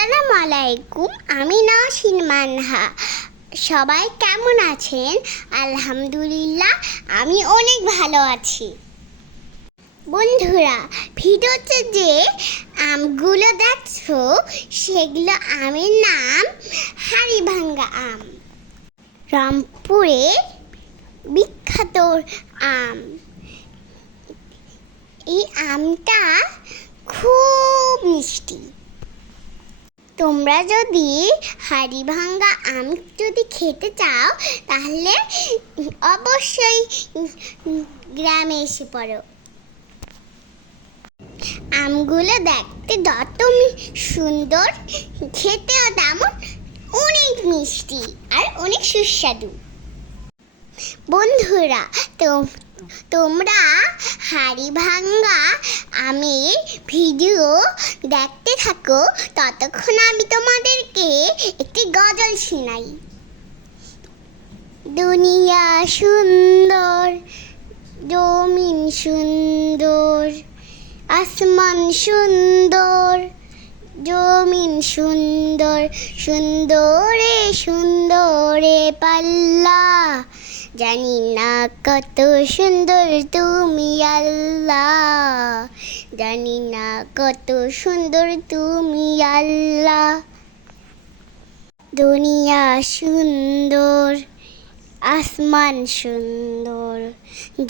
আসসালামু আলাইকুম। আমি নাওশিন মানহা। সবাই কেমন আছেন? আলহামদুলিল্লাহ, আমি অনেক ভালো আছি। বন্ধুরা, ভিডিওতে যে আমগুলো দেখছো সেগুলো আমের নাম হাড়িভাঙ্গা আম। রংপুরে বিখ্যাত আম। এই আমটা খুব মিষ্টি। তোমরা যদি হাড়িভাঙ্গা আম খেতে চাও তাহলে অবশ্যই গ্রামে এসে পড়ো। আমগুলো দেখতে যত সুন্দর, খেতেও তেমন অনেক মিষ্টি আর অনেক সুস্বাদু। বন্ধুরা, তোমরা হাড়িভাঙ্গা আমের ভিডিও দেখতে থাকো, ততক্ষণ আমি তোমাদেরকে একটি গজল শোনাই। দুনিয়া সুন্দর, জমিন সুন্দর, আসমান সুন্দর, জমিন সুন্দর, সুন্দরে সুন্দরে পাল্লা, জানি না কত সুন্দর তুমি আল্লাহ, জানি না কত সুন্দর তুমি আল্লাহ। দুনিয়া সুন্দর, আসমান সুন্দর,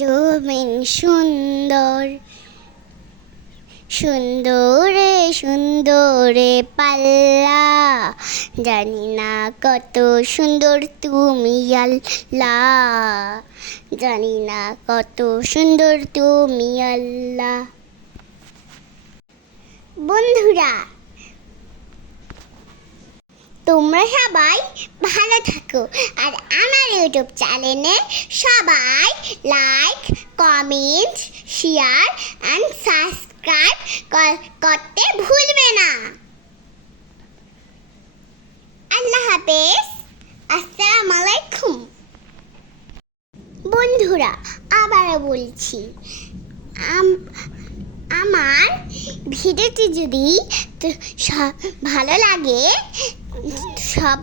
জমিন সুন্দর, সুন্দরে সুন্দরে পাল্লা, জানি না কত সুন্দর তুমি আল্লাহ, জানি না কত সুন্দর তুমি আল্লাহ। বন্ধুরা, তোমরা সবাই ভালো থাকো আর আমার ইউটিউব চ্যানেলে সবাই like, comment, share and subscribe করতে ভুলবে না। আল্লাহ হাফেজ। আসসালামু আলাইকুম। বন্ধুরা, আবারও বলছি, আমার ভিডিওটি যদি ভালো লাগে সবাই